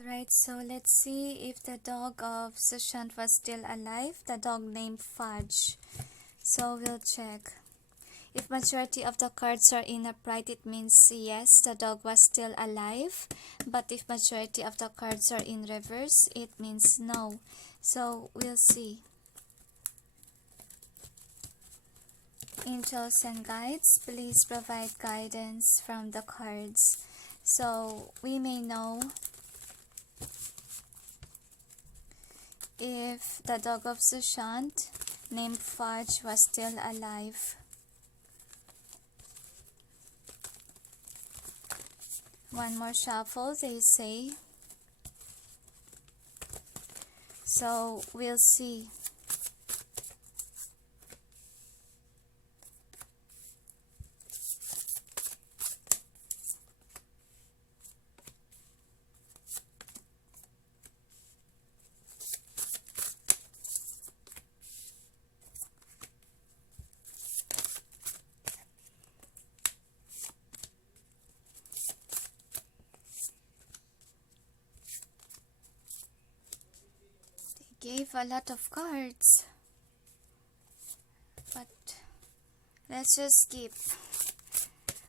Alright, so let's see if the dog of Sushant was still alive, the dog named Fudge. So we'll check. If majority of the cards are in upright, it means yes, the dog was still alive. But if majority of the cards are in reverse, it means no. So we'll see. Angels and guides, please provide guidance from the cards so we may know if the dog of Sushant named Fudge was still alive. One more shuffle, they say. So we'll see. Gave a lot of cards, but let's just skip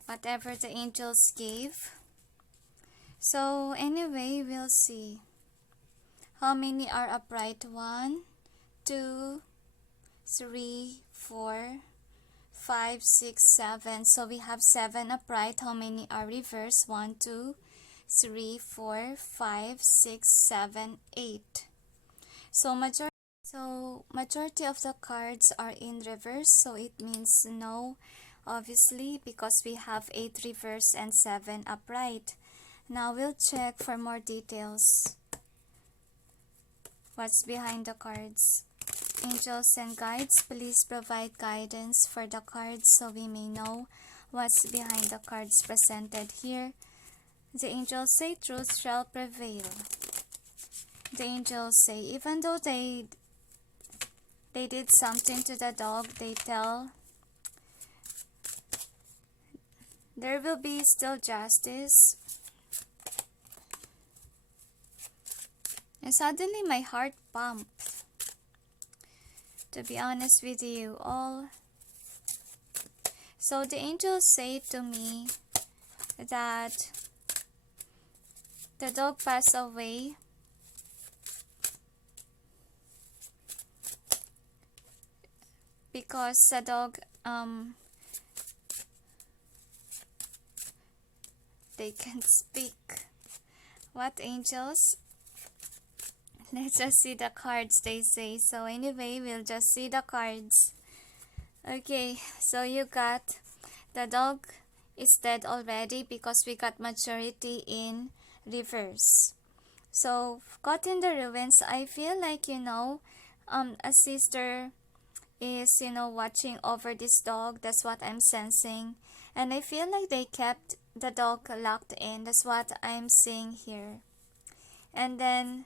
whatever the angels gave. So anyway, we'll see how many are upright. 1, 2, 3, 4, 5, 6, 7. So we have 7 upright. How many are reversed? 1, 2, 3, 4, 5, 6, 7, 8. So majority of the cards are in reverse, so it means no, obviously, because we have 8 reverse and 7 upright. Now we'll check for more details. What's behind the cards? Angels and guides, please provide guidance for the cards so we may know what's behind the cards presented here. The angels say truth shall prevail. The angels say even though they did something to the dog, they tell there will be still justice. And suddenly my heart pumped, to be honest with you all. So the angels say to me that the dog passed away because the dog they can't speak. What, angels? Let's just see the cards, they say. So anyway, we'll just see the cards. Okay, so you got the dog is dead already because we got majority in reverse. So caught in the ruins, I feel like, a sister is, watching over this dog. That's what I'm sensing. And I feel like they kept the dog locked in. That's what I'm seeing here. And then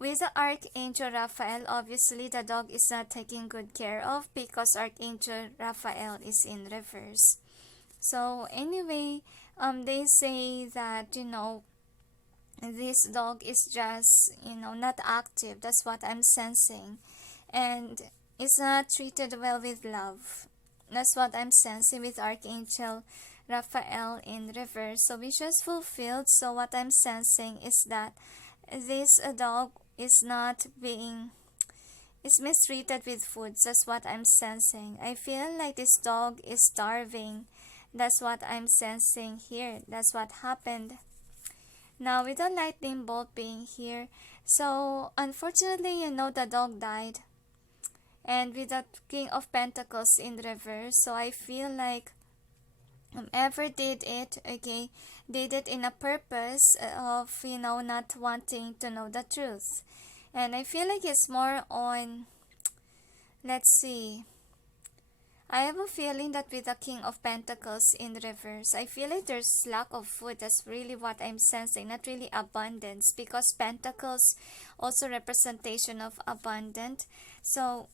with the Archangel Raphael, obviously the dog is not taken good care of because Archangel Raphael is in reverse. So anyway, they say that, this dog is just, not active. That's what I'm sensing. And it's not treated well with love. That's what I'm sensing with Archangel Raphael in reverse. So wishes fulfilled. So what I'm sensing is that this dog is mistreated with food. That's what I'm sensing. I feel like this dog is starving. That's what I'm sensing here. That's what happened. Now with the lightning bolt being here, so unfortunately, the dog died. And with the King of Pentacles in reverse, so I feel like whoever did it, okay, did it in a purpose of, not wanting to know the truth. And I feel like it's more on, let's see, I have a feeling that with the King of Pentacles in reverse, I feel like there's lack of food. That's really what I'm sensing, not really abundance, because Pentacles also representation of abundant. So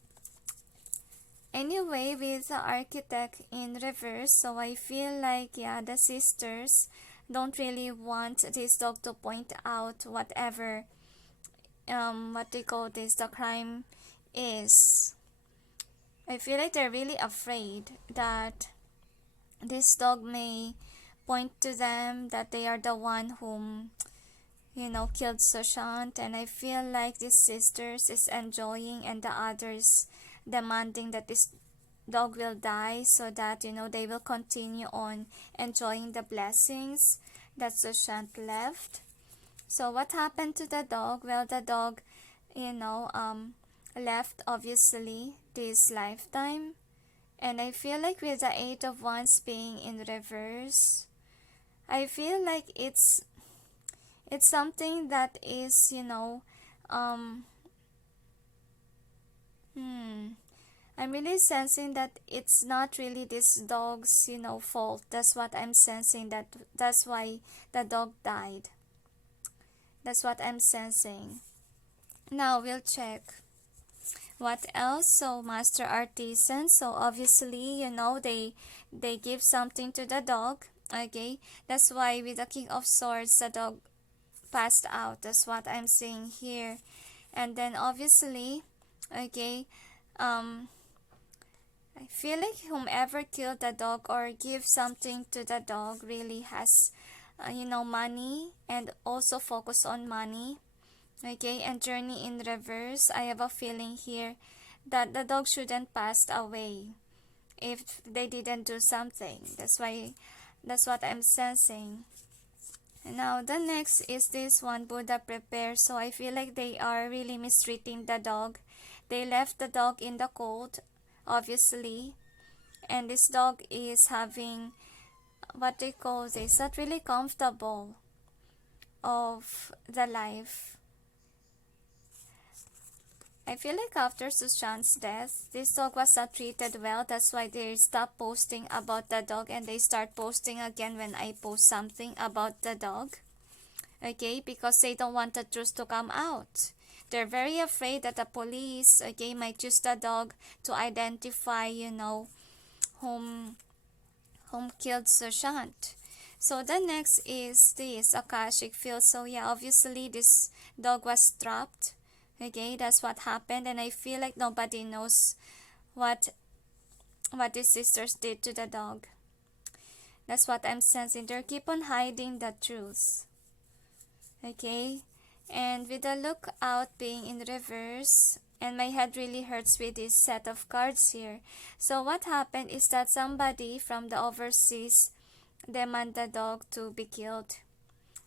anyway, with the Architect in reverse, so I feel like, yeah, the sisters don't really want this dog to point out whatever what they call this, the crime is. I feel like they're really afraid that this dog may point to them that they are the one whom, you know, killed Sushant. And I feel like this sisters is enjoying and the others demanding that this dog will die so that, you know, they will continue on enjoying the blessings that Sushant left. So what happened to the dog? Well, the dog, you know, left obviously this lifetime. And I feel like with the Eight of Wands being in reverse, I feel like it's something that is, you know, I'm really sensing that it's not really this dog's, you know, fault. That's what I'm sensing, that's why the dog died. That's what I'm sensing. Now we'll check what else. So Master Artisan, so obviously, you know, they give something to the dog. Okay, that's why with the King of Swords the dog passed out. That's what I'm seeing here. And then obviously, okay, I feel like whomever killed the dog or give something to the dog really has you know, money, and also focus on money. Okay, and journey in reverse. I have a feeling here that the dog shouldn't pass away if they didn't do something. That's what I'm sensing. And now the next is this one, Buddha prepare. So I feel like they are really mistreating the dog. They left the dog in the cold, obviously, and this dog is having what they call this, not really comfortable of the life. I feel like after Sushant's death, this dog was not treated well. That's why they stopped posting about the dog and they start posting again when I post something about the dog. Okay, because they don't want the truth to come out. They're very afraid that the police, okay, might use the dog to identify, you know, whom killed Sushant. So the next is this Akashic field. So yeah, obviously this dog was trapped. Okay, that's what happened, and I feel like nobody knows what the sisters did to the dog. That's what I'm sensing. They keep on hiding the truth. Okay, and with the lookout being in reverse, and my head really hurts with this set of cards here. So what happened is that somebody from the overseas demand the dog to be killed.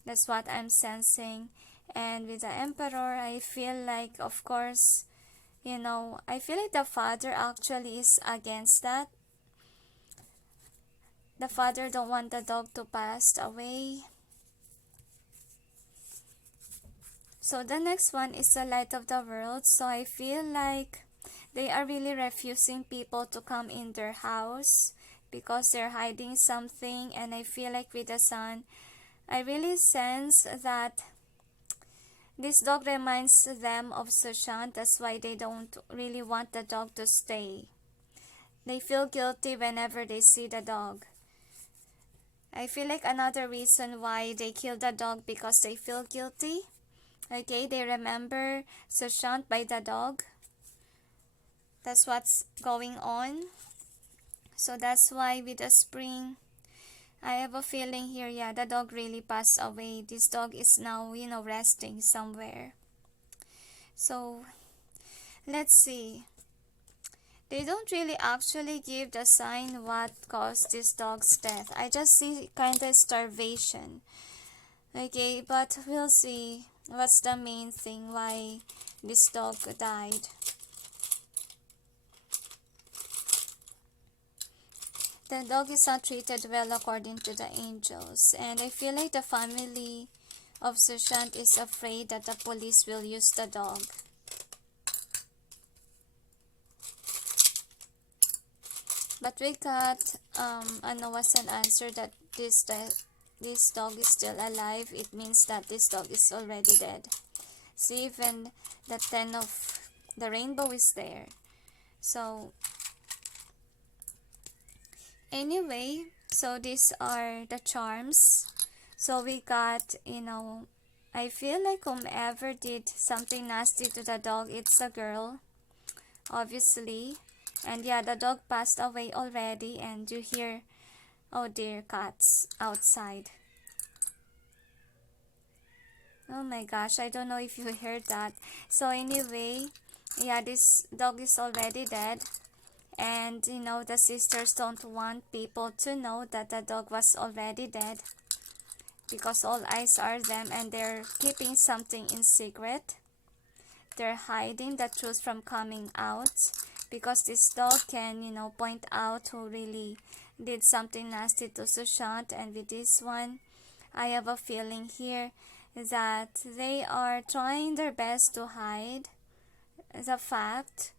That's what I'm sensing. And with the Emperor, I feel like, of course, you know, I feel like the father actually is against that. The father don't want the dog to pass away. So the next one is the Light of the World. So I feel like they are really refusing people to come in their house because they're hiding something. And I feel like with the Sun, I really sense that this dog reminds them of Sushant. That's why they don't really want the dog to stay. They feel guilty whenever they see the dog. I feel like another reason why they kill the dog because they feel guilty. Okay, they remember Sushant by the dog. That's what's going on. So that's why with the Spring, I have a feeling here, yeah, the dog really passed away. This dog is now, you know, resting somewhere. So, let's see. They don't really actually give the sign what caused this dog's death. I just see kind of starvation. Okay, but we'll see what's the main thing why this dog died. The dog is not treated well according to the angels, and I feel like the family of Sushant is afraid that the police will use the dog. But we got was an answer that this dog is still alive. It means that this dog is already dead. See, even the 10 of the rainbow is there. So anyway, so these are the charms So we got, I feel like whomever did something nasty to the dog, it's a girl, obviously. And yeah, the dog passed away already, and you hear, oh dear, cats outside. Oh my gosh, I don't know if you heard that. So anyway, yeah, this dog is already dead. And the sisters don't want people to know that the dog was already dead, because all eyes are them, and they're keeping something in secret. They're hiding the truth from coming out, because this dog can, point out who really did something nasty to Sushant. And with this one, I have a feeling here that they are trying their best to hide the fact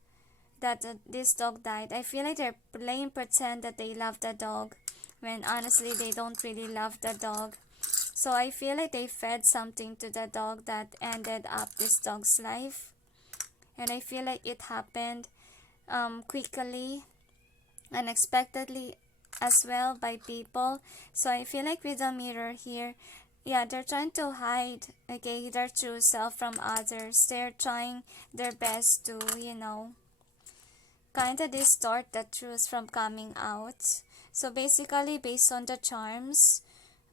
that this dog died. I feel like they're playing pretend that they love the dog, when honestly they don't really love the dog. So I feel like they fed something to the dog that ended up this dog's life. And I feel like it happened quickly, unexpectedly as well by people. So I feel like with the mirror here, yeah, they're trying to hide, okay, their true self from others. They're trying their best to, kind of distort the truth from coming out. So basically, based on the charms,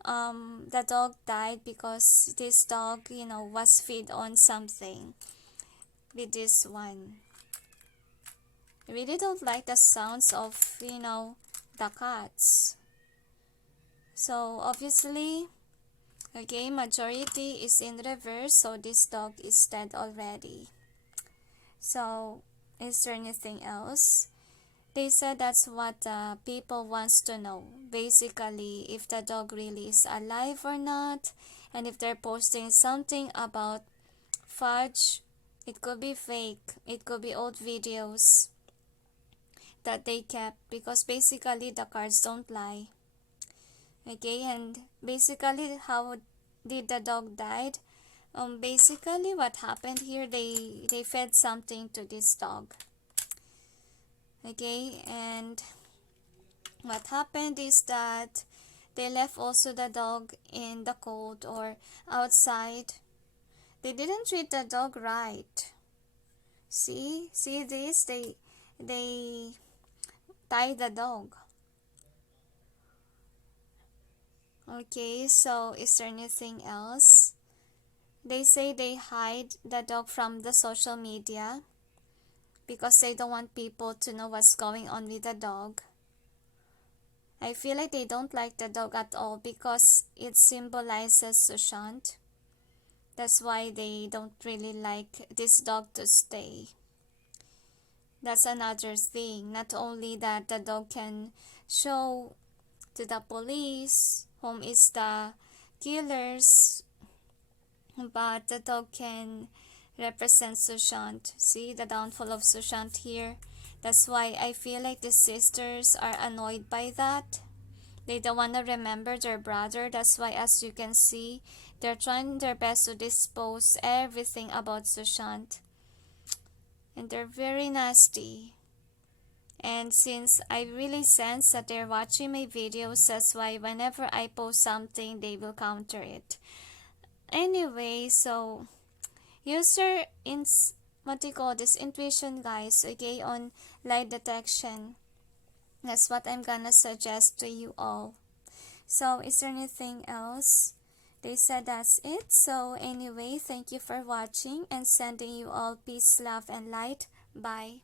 the dog died because this dog, was fed on something with this one. I really don't like the sounds of, the cats. So obviously, okay, majority is in reverse, so this dog is dead already. So is there anything else? They said that's what people wants to know. Basically, if the dog really is alive or not, and if they're posting something about Fudge, it could be fake. It could be old videos that they kept, because basically the cards don't lie. Okay, and basically how did the dog died? Basically what happened here, they fed something to this dog. Okay, and what happened is that they left also the dog in the cold or outside. They didn't treat the dog right. See this? They tied the dog. Okay, so is there anything else? They say they hide the dog from the social media because they don't want people to know what's going on with the dog. I feel like they don't like the dog at all because it symbolizes Sushant. That's why they don't really like this dog to stay. That's another thing. Not only that the dog can show to the police whom is the killers, but the dog can represent Sushant. See the downfall of Sushant here. That's why I feel like the sisters are annoyed by that. They don't want to remember their brother. That's why, as you can see, they're trying their best to dispose everything about Sushant. And they're very nasty. And since I really sense that they're watching my videos, that's why whenever I post something, they will counter it. Anyway, so use your intuition, guys, okay, on lie detection. That's what I'm gonna suggest to you all. So is there anything else? They said that's it. So anyway, thank you for watching, and sending you all peace, love, and light. Bye.